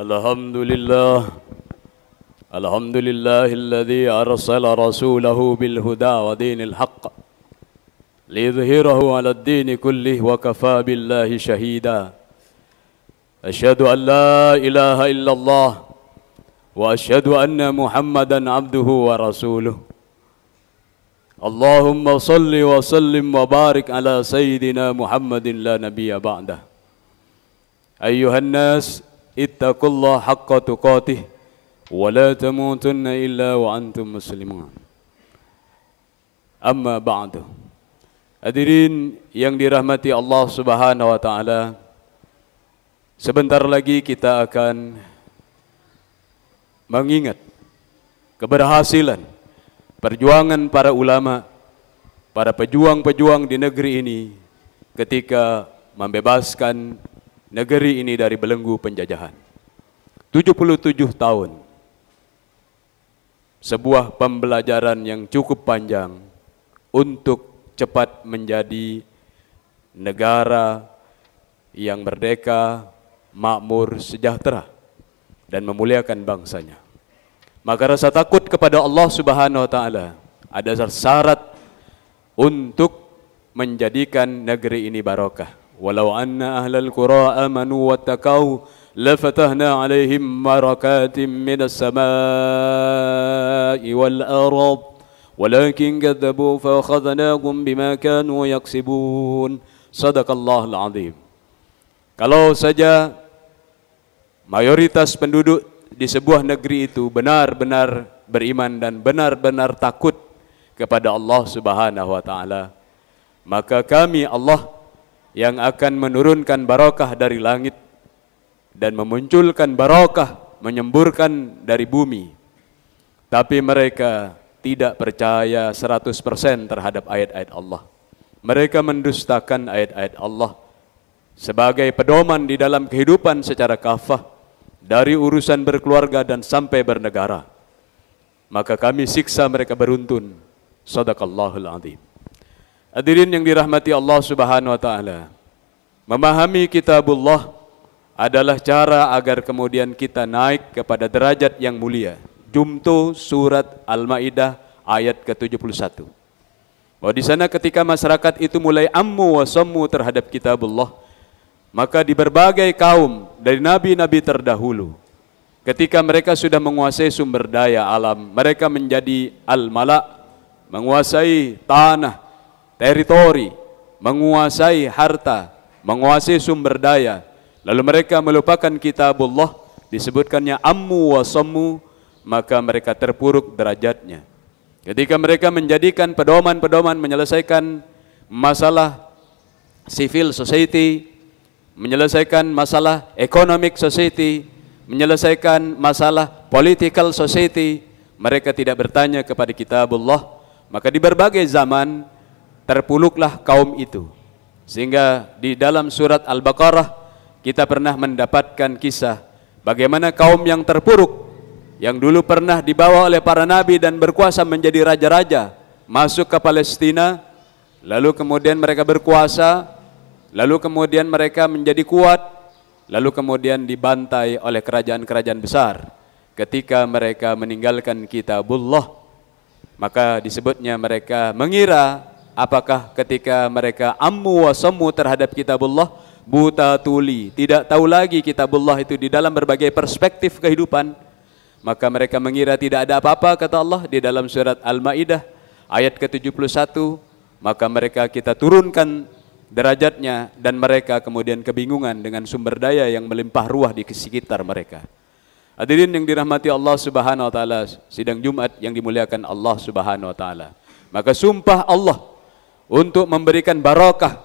الحمد لله الحمد لله الذي أرسل رسوله بالهدى ودين الحق ليظهره على الدين كله وكفى بالله شهيدا أشهد أن لا إله إلا الله وأشهد أن محمدا عبده ورسوله اللهم صل وسلم وبارك على سيدنا محمد لا نبي بعده أيها الناس اتقوا الله حق تقاته ولا تموتن إلا وأنتم مسلمون. Amma ba'du. Hadirin yang dirahmati Allah Subhanahu wa taala, sebentar lagi kita akan mengingat keberhasilan perjuangan para ulama, para pejuang-pejuang di negeri ini ketika membebaskan negeri ini dari belenggu penjajahan. 77 tahun. Sebuah pembelajaran yang cukup panjang untuk cepat menjadi negara yang merdeka, makmur, sejahtera dan memuliakan bangsanya. Maka rasa takut kepada Allah Subhanahu wa taala ada syarat untuk menjadikan negeri ini barokah. Walau anna ahlal qura amanu wattaqau lafatahna alaihim barakatim minas samai wal ardh walakin kadzabu fa akhadnahum bima kanu yaksibun. Shadaqallahul azim. Kalau saja mayoritas penduduk di sebuah negeri itu benar-benar beriman dan benar-benar takut kepada Allah Subhanahu wa taala, maka kami Allah yang akan menurunkan barakah dari langit dan memunculkan barakah, menyemburkan dari bumi. Tapi mereka tidak percaya 100% terhadap ayat-ayat Allah. Mereka mendustakan ayat-ayat Allah sebagai pedoman di dalam kehidupan secara kafah, dari urusan berkeluarga dan sampai bernegara. Maka kami siksa mereka beruntun. Shadaqallahul azim. Hadirin yang dirahmati Allah Subhanahu wa taala, memahami kitabullah adalah cara agar kemudian kita naik kepada derajat yang mulia. Jumto surat Al-Maidah ayat ke-71. Bahwa di sana ketika masyarakat itu mulai ammu wa sammu terhadap kitabullah, maka di berbagai kaum dari nabi-nabi terdahulu, ketika mereka sudah menguasai sumber daya alam, mereka menjadi al-mala', menguasai tanah, teritori, menguasai harta, menguasai sumber daya, lalu mereka melupakan kitabullah, disebutkannya ammu wa sammu, maka mereka terpuruk derajatnya. Ketika mereka menjadikan pedoman-pedoman menyelesaikan masalah civil society, menyelesaikan masalah economic society, menyelesaikan masalah political society, mereka tidak bertanya kepada kitabullah, maka di berbagai zaman terpuruklah kaum itu. Sehingga di dalam surat Al-Baqarah kita pernah mendapatkan kisah bagaimana kaum yang terpuruk, yang dulu pernah dibawa oleh para nabi dan berkuasa menjadi raja-raja, masuk ke Palestina, lalu kemudian mereka berkuasa, lalu kemudian mereka menjadi kuat, lalu kemudian dibantai oleh kerajaan-kerajaan besar. Ketika mereka meninggalkan kitabullah, maka disebutnya mereka mengira apakah ketika mereka ammu wa sammu terhadap kitabullah, buta tuli, tidak tahu lagi kitabullah itu di dalam berbagai perspektif kehidupan, maka mereka mengira tidak ada apa-apa, kata Allah di dalam surat Al-Maidah ayat ke-71, maka mereka kita turunkan derajatnya dan mereka kemudian kebingungan dengan sumber daya yang melimpah ruah di sekitar mereka. Hadirin yang dirahmati Allah Subhanahu wa taala, sidang Jumat yang dimuliakan Allah Subhanahu wa taala. Maka sumpah Allah untuk memberikan barakah,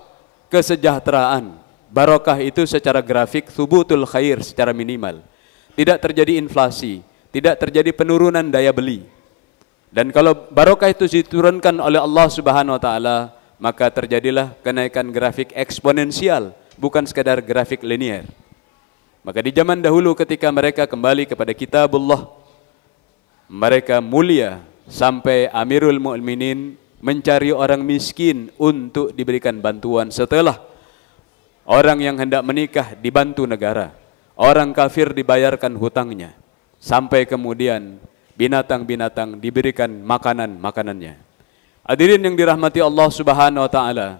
kesejahteraan. Barakah itu secara grafik thubutul khair secara minimal. Tidak terjadi inflasi, tidak terjadi penurunan daya beli. Dan kalau barakah itu diturunkan oleh Allah Subhanahu wa taala, maka terjadilah kenaikan grafik eksponensial, bukan sekadar grafik linier. Maka di zaman dahulu ketika mereka kembali kepada kitabullah, mereka mulia sampai Amirul Mukminin mencari orang miskin untuk diberikan bantuan setelah orang yang hendak menikah dibantu negara. orang kafir dibayarkan hutangnya, sampai kemudian binatang-binatang diberikan makanannya. Hadirin yang dirahmati Allah Subhanahu wa taala,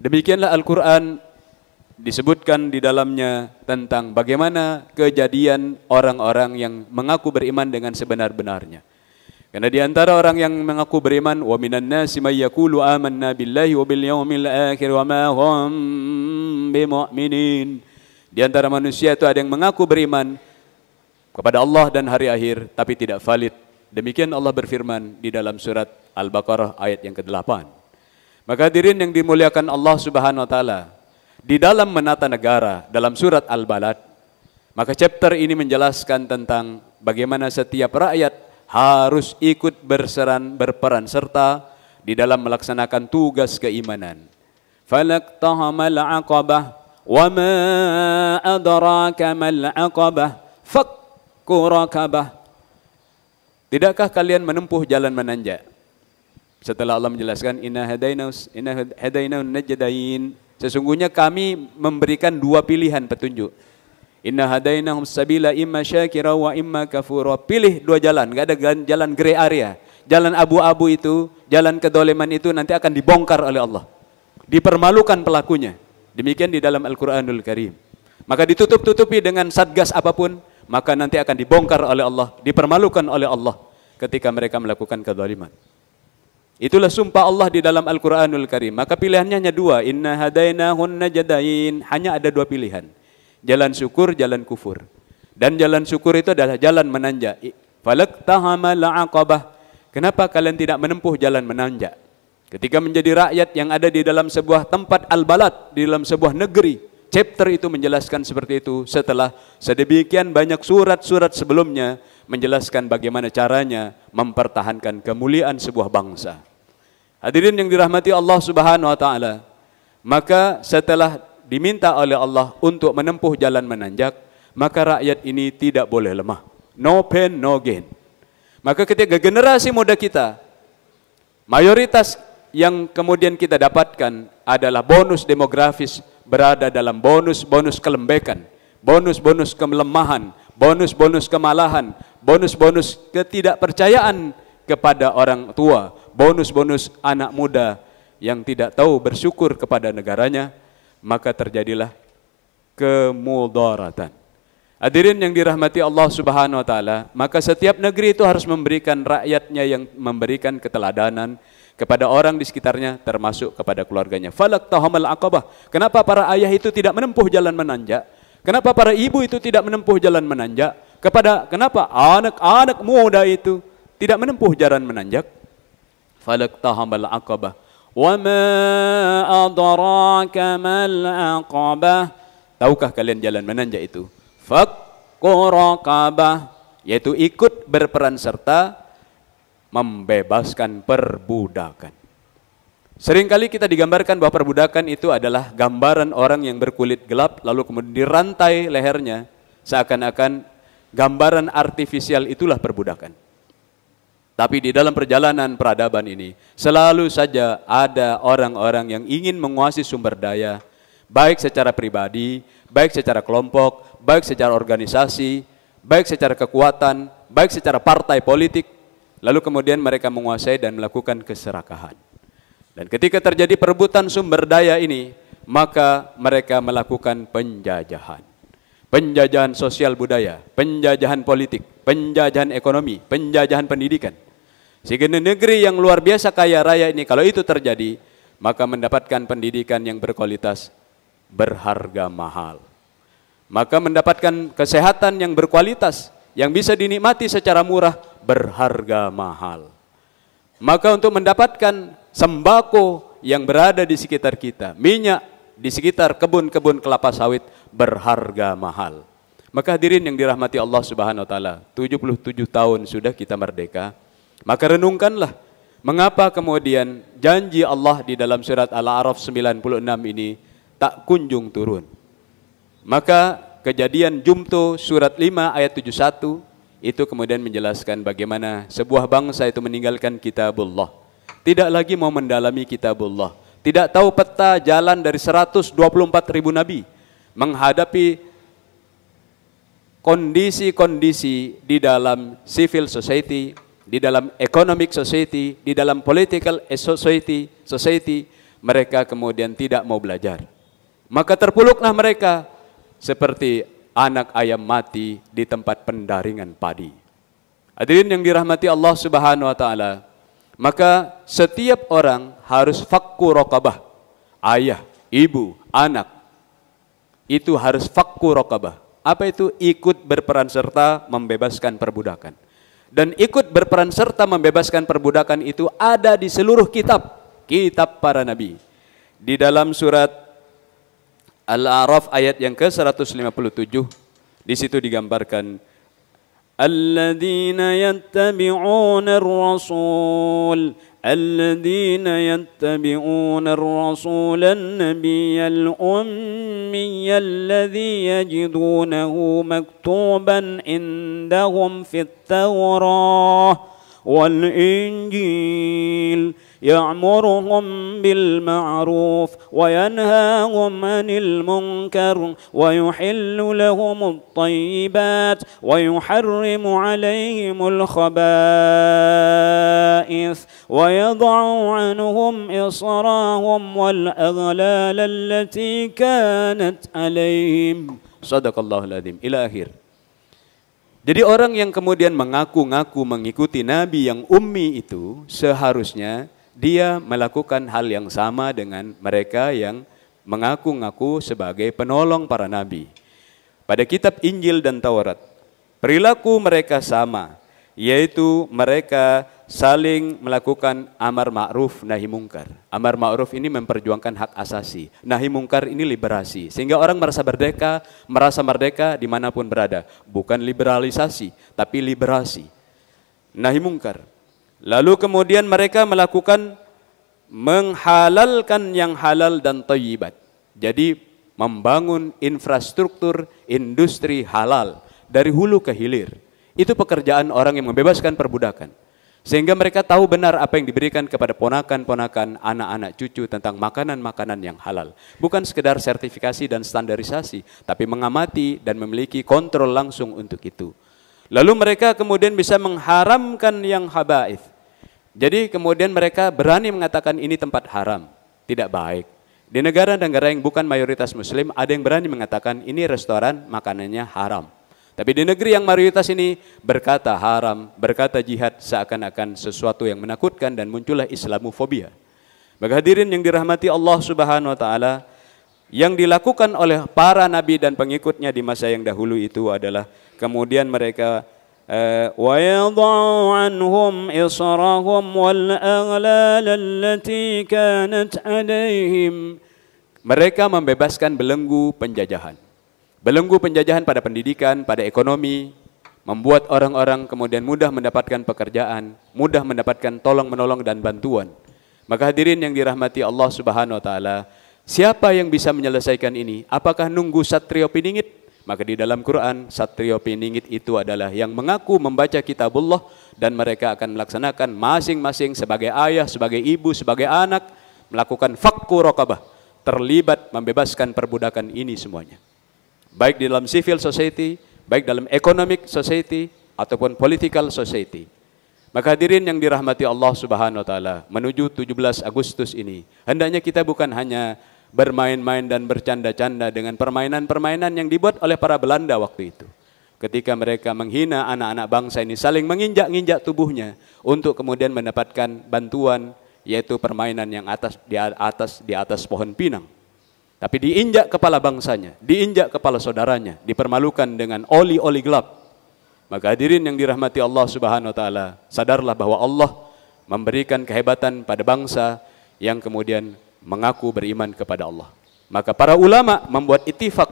demikianlah Al-Qur'an disebutkan di dalamnya tentang bagaimana kejadian orang-orang yang mengaku beriman dengan sebenar-benarnya. Karena di antara orang yang mengaku beriman, wa minan nasi may yaqulu amanna billahi wa bil yaumil akhir wa ma hum bimu'minin. Di antara manusia itu ada yang mengaku beriman kepada Allah dan hari akhir tapi tidak valid. Demikian Allah berfirman di dalam surat Al-Baqarah ayat yang ke-8. Maka hadirin yang dimuliakan Allah Subhanahu wa taala, di dalam menata negara dalam surat Al-Balad, maka chapter ini menjelaskan tentang bagaimana setiap rakyat harus ikut berperan serta di dalam melaksanakan tugas keimanan. Falaqtahamal aqabah wa ma adraka mal aqabah fakku raqabah. Tidakkah kalian menempuh jalan menanjak? Setelah Allah menjelaskan inna hadainaun najdain, sesungguhnya kami memberikan dua pilihan petunjuk. Inna hadainahum sabila imma syakira wa imma kafura. Pilih dua jalan, enggak ada jalan grey area. Jalan abu-abu itu, jalan kedoleman itu nanti akan dibongkar oleh Allah. Dipermalukan pelakunya. Demikian di dalam Al-Qur'anul Karim. Maka ditutup-tutupi dengan satgas apapun, maka nanti akan dibongkar oleh Allah, dipermalukan oleh Allah ketika mereka melakukan kezaliman. Itulah sumpah Allah di dalam Al-Qur'anul Karim. Maka pilihannya hanya dua. Inna hadainahun najdain. Hanya ada dua pilihan. Jalan syukur, jalan kufur. Dan jalan syukur itu adalah jalan menanjak. Falaqtahamal aqabah. Kenapa kalian tidak menempuh jalan menanjak? Ketika menjadi rakyat yang ada di dalam sebuah tempat Al-Balad, di dalam sebuah negeri, chapter itu menjelaskan seperti itu setelah sedemikian banyak surat-surat sebelumnya menjelaskan bagaimana caranya mempertahankan kemuliaan sebuah bangsa. Hadirin yang dirahmati Allah Subhanahu wa taala, maka setelah diminta oleh Allah untuk menempuh jalan menanjak, maka rakyat ini tidak boleh lemah. No pain, no gain. Maka ketika generasi muda kita, mayoritas yang kemudian kita dapatkan adalah bonus demografis, berada dalam bonus-bonus kelembekan, bonus-bonus kelemahan, bonus-bonus kemalahan, bonus-bonus ketidakpercayaan kepada orang tua, bonus-bonus anak muda yang tidak tahu bersyukur kepada negaranya, maka terjadilah kemudaratan. Hadirin yang dirahmati Allah Subhanahu wa taala, maka setiap negeri itu harus memberikan rakyatnya yang memberikan keteladanan kepada orang di sekitarnya, termasuk kepada keluarganya. Falaqtahamal aqabah. Kenapa para ayah itu tidak menempuh jalan menanjak? Kenapa para ibu itu tidak menempuh jalan menanjak? Kenapa anak-anak muda itu tidak menempuh jalan menanjak? Falaqtahamal aqabah. Wa ma adraka mal aqabah. Tahukah kalian jalan menanjak itu? Fakku raqabah, yaitu ikut berperan serta membebaskan perbudakan. Seringkali kita digambarkan bahwa perbudakan itu adalah gambaran orang yang berkulit gelap lalu kemudian dirantai lehernya, seakan-akan gambaran artifisial itulah perbudakan. Tapi di dalam perjalanan peradaban ini selalu saja ada orang-orang yang ingin menguasai sumber daya, baik secara pribadi, baik secara kelompok, baik secara organisasi, baik secara kekuatan, baik secara partai politik. Lalu kemudian mereka menguasai dan melakukan keserakahan. Dan ketika terjadi perebutan sumber daya ini, maka mereka melakukan penjajahan. Penjajahan sosial budaya, penjajahan politik, penjajahan ekonomi, penjajahan pendidikan. Sehingga negeri yang luar biasa kaya raya ini, kalau itu terjadi, maka mendapatkan pendidikan yang berkualitas, berharga mahal. Maka mendapatkan kesehatan yang berkualitas, yang bisa dinikmati secara murah, berharga mahal. Maka untuk mendapatkan sembako yang berada di sekitar kita, minyak di sekitar kebun-kebun kelapa sawit, berharga mahal. Maka hadirin yang dirahmati Allah Subhanahu wa taala, 77 tahun sudah kita merdeka. Maka renungkanlah mengapa kemudian janji Allah di dalam surat Al-A'raf 96 ini tak kunjung turun. Maka kejadian Jumto surat 5 ayat 71 itu kemudian menjelaskan bagaimana sebuah bangsa itu meninggalkan kitabullah. Tidak lagi mau mendalami kitabullah. Tidak tahu peta jalan dari 124.000 nabi menghadapi kondisi-kondisi di dalam civil society, di dalam economic society, di dalam political society, mereka kemudian tidak mau belajar. Maka terpuruklah mereka seperti anak ayam mati di tempat pendaringan padi. Hadirin yang dirahmati Allah Subhanahu wa taala, maka setiap orang harus fakku raqabah. Ayah, ibu, anak itu harus fakku raqabah. Apa itu? Ikut berperan serta membebaskan perbudakan. Dan ikut berperan serta membebaskan perbudakan itu ada di seluruh kitab para nabi. Di dalam surat Al-A'raf ayat yang ke-157, di situ digambarkan alladzina yattabi'una ar-rasul an-nabiyyal ummiyal ladzi yajidunahu maktuban indahum fit tawrah wal injil يأمرهم بالمعروف وينهاهم عن المنكر ويحل لهم الطيبات ويحرم عليهم الخبائث ويضع عنهم إصرهم والأغلال التي كانت عليهم صدق الله العظيم إلى آخر. Jadi orang yang kemudian mengaku-ngaku mengikuti Nabi yang ummi itu seharusnya dia melakukan hal yang sama dengan mereka yang mengaku-ngaku sebagai penolong para nabi. Pada kitab Injil dan Taurat, perilaku mereka sama, yaitu mereka saling melakukan amar ma'ruf nahi mungkar. Amar ma'ruf ini memperjuangkan hak asasi, nahi mungkar ini liberasi. Sehingga orang merasa merdeka dimanapun berada. Bukan liberalisasi, tapi liberasi. Nahi mungkar. Lalu kemudian mereka melakukan menghalalkan yang halal dan thayyibat. Jadi membangun infrastruktur industri halal dari hulu ke hilir. Itu pekerjaan orang yang membebaskan perbudakan. Sehingga mereka tahu benar apa yang diberikan kepada ponakan-ponakan, anak-anak cucu tentang makanan-makanan yang halal. Bukan sekedar sertifikasi dan standarisasi, tapi mengamati dan memiliki kontrol langsung untuk itu. Lalu mereka kemudian bisa mengharamkan yang habaith. Jadi kemudian mereka berani mengatakan ini tempat haram, tidak baik. Di negara-negara yang bukan mayoritas muslim, ada yang berani mengatakan ini restoran makanannya haram. Tapi di negeri yang mayoritas ini berkata haram, berkata jihad seakan-akan sesuatu yang menakutkan dan muncullah Islamofobia. Maka hadirin yang dirahmati Allah Subhanahu wa taala, yang dilakukan oleh para nabi dan pengikutnya di masa yang dahulu itu adalah kemudian mereka وَيَضَعُ عَنْهُمْ إِصْرَهُمْ وَالْأَغْلَالَ الَّتِي كَانَتْ عَلَيْهِمْ. Mereka membebaskan belenggu penjajahan. Belenggu penjajahan pada pendidikan, pada ekonomi, membuat orang-orang kemudian mudah mendapatkan pekerjaan, mudah mendapatkan tolong-menolong dan bantuan. Maka hadirin yang dirahmati Allah Subhanahu wa taala, siapa yang bisa menyelesaikan ini? Apakah nunggu Satrio Piningit? Maka di dalam Quran, Satrio Piningit itu adalah yang mengaku membaca kitabullah dan mereka akan melaksanakan masing-masing sebagai ayah, sebagai ibu, sebagai anak, melakukan fakku raqabah, terlibat membebaskan perbudakan ini semuanya. Baik di dalam civil society, baik dalam economic society, ataupun political society. Maka hadirin yang dirahmati Allah Subhanahu wa taala, menuju 17 Agustus ini, hendaknya kita bukan hanya bermain-main dan bercanda-canda dengan permainan-permainan yang dibuat oleh para Belanda waktu itu. Ketika mereka menghina anak-anak bangsa ini, saling menginjak-injak tubuhnya untuk kemudian mendapatkan bantuan, yaitu permainan yang di atas pohon pinang. Tapi diinjak kepala bangsanya, diinjak kepala saudaranya, dipermalukan dengan oli-oli gelap. Maka hadirin yang dirahmati Allah Subhanahu wa taala, sadarlah bahwa Allah memberikan kehebatan pada bangsa yang kemudian mengaku beriman kepada Allah. Maka para ulama membuat ittifaq,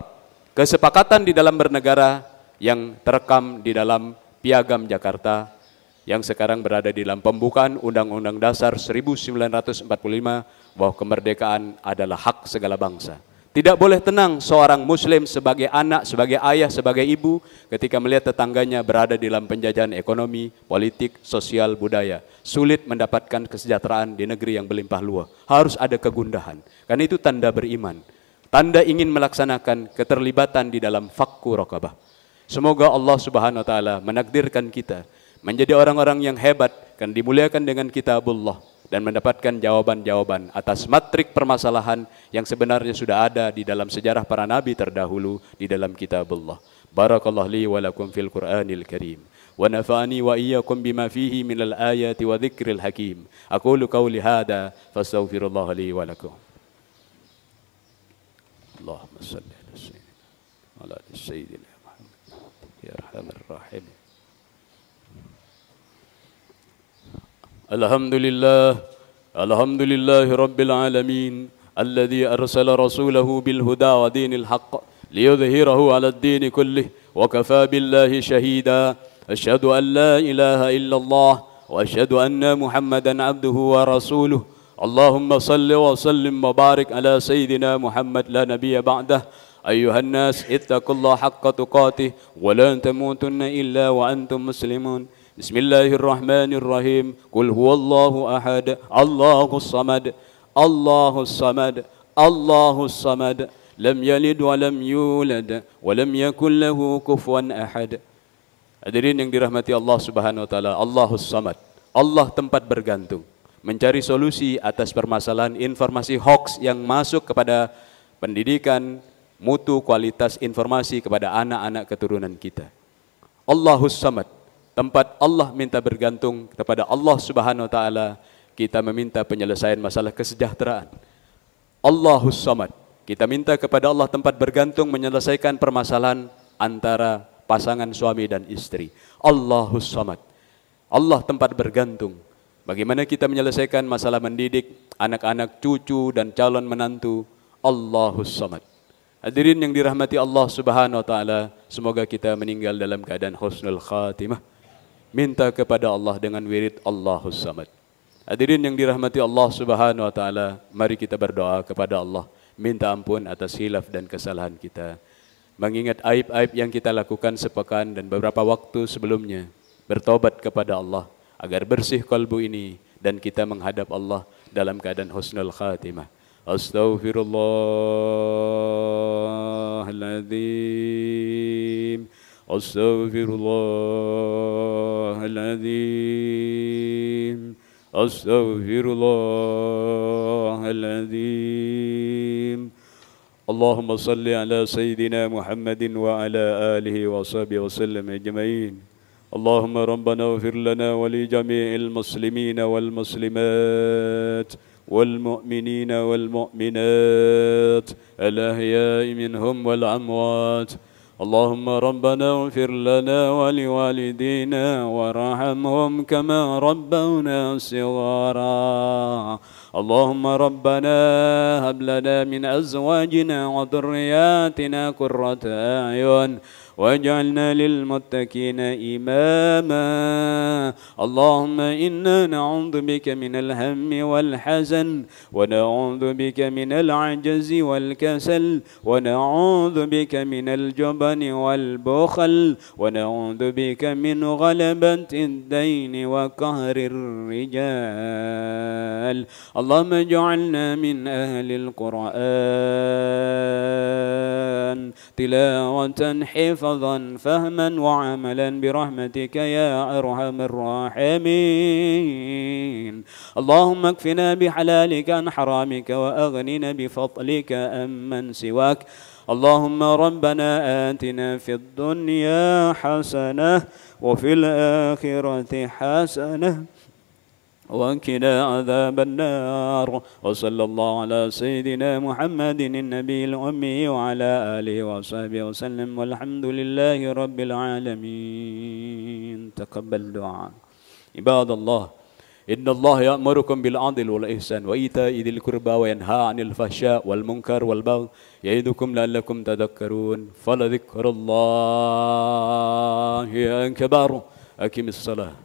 kesepakatan di dalam bernegara yang terekam di dalam Piagam Jakarta yang sekarang berada di dalam pembukaan Undang-Undang Dasar 1945 bahwa kemerdekaan adalah hak segala bangsa. Tidak boleh tenang seorang muslim sebagai anak, sebagai ayah, sebagai ibu ketika melihat tetangganya berada di dalam penjajahan ekonomi, politik, sosial, budaya. Sulit mendapatkan kesejahteraan di negeri yang berlimpah luas. Harus ada kegundahan. Karena itu tanda beriman. Tanda ingin melaksanakan keterlibatan di dalam fakku raqabah. Semoga Allah Subhanahu wa taala menakdirkan kita menjadi orang-orang yang hebat dan dimuliakan dengan kitabullah dan mendapatkan jawaban-jawaban atas matrik permasalahan yang sebenarnya sudah ada di dalam sejarah para nabi terdahulu di dalam kitabullah. Barakallahu li wa lakum fil Qur'anil Karim. Wa nafa'ani wa iyyakum bima fihi minal ayati wa dzikril hakim. Aqulu qawli hadza fastaghfirullah li wa lakum. Allahumma shalli ala sayyidina Muhammad ya arhamar rahimin. Alhamdulillah rabbil alamin alladhi arsala rasulahu bil huda wa dinil haqq liyudhhirahu 'ala ad-din kullih wa kafa billahi shahida. Asyhadu an la ilaha illallah wa asyhadu anna Muhammadan 'abduhu wa rasuluh. Allahumma salli wa sallim wa barik ala sayyidina Muhammad la nabiyya ba'dah. Ayuhan nas ittaqullaha haqqa tuqatih wa la tamutunna illa wa antum muslimun. Bismillahirrahmanirrahim. Qul huwallahu ahad, Allahus samad, Allahus samad, Allahus samad, lam yalid wa lam yulad wa lam yakul lahu kufuwan ahad. Hadirin yang dirahmati Allah Subhanahu wa taala, Allahus samad, Allah tempat bergantung, mencari solusi atas permasalahan informasi hoax yang masuk kepada pendidikan, mutu kualitas informasi kepada anak-anak keturunan kita. Allahus samad, tempat Allah minta bergantung kepada Allah Subhanahu wa taala, kita meminta penyelesaian masalah kesejahteraan. Allahus samad, kita minta kepada Allah tempat bergantung menyelesaikan permasalahan antara pasangan suami dan istri. Allahus samad, Allah tempat bergantung. Bagaimana kita menyelesaikan masalah mendidik anak-anak, cucu dan calon menantu. Allahus samad. Hadirin yang dirahmati Allah Subhanahu wa taala, semoga kita meninggal dalam keadaan husnul khatimah. Minta kepada Allah dengan wirid Allahus samad. Hadirin yang dirahmati Allah Subhanahu wa taala, mari kita berdoa kepada Allah, minta ampun atas hilaf dan kesalahan kita. Mengingat aib-aib yang kita lakukan sepekan dan beberapa waktu sebelumnya, bertobat kepada Allah agar bersih kalbu ini dan kita menghadap Allah dalam keadaan husnul khatimah. Astaghfirullahaladzim, astaghfirullahaladzim, astaghfirullahaladzim. Allahumma salli ala sayyidina Muhammadin wa ala alihi wa sahbihi wa sallam ajma'in. Allahumma rabbana ighfir lana wa li jami'il muslimina wal muslimat wal mu'minina wal mu'minat al ahya'i minhum wal amwat. Allahumma rabbana ighfir lana wa li walidina warhamhum kama rabbawna shighara. اللهم ربنا هب لنا من أزواجنا وذرياتنا قرة أعين واجعلنا للمتقين إماما. اللهم إنا نعوذ بك من الهم والحزن ونعوذ بك من العجز والكسل ونعوذ بك من الجبن والبخل ونعوذ بك من غلبة الدين وقهر الرجال. اللهم اجعلنا من أهل القرآن تلاوة حفظا فهما وعملا برحمتك يا أرحم الراحمين. اللهم اكفنا بحلالك عن حرامك وأغننا بفضلك أمن سواك. اللهم ربنا آتنا في الدنيا حسنة وفي الآخرة حسنة وقنا عذاب النار. وصلى الله على سيدنا محمد النبي الأمي وعلى آله وصحبه وسلم والحمد لله رب العالمين. تقبل دعاء. عباد الله، إن الله يأمركم بالعدل والإحسان وإيتاء ذي القربى وينهى عن الفحشاء والمنكر والبغي يعظكم لعلكم تذكرون. فلذكر الله أكبر. أقم الصلاة.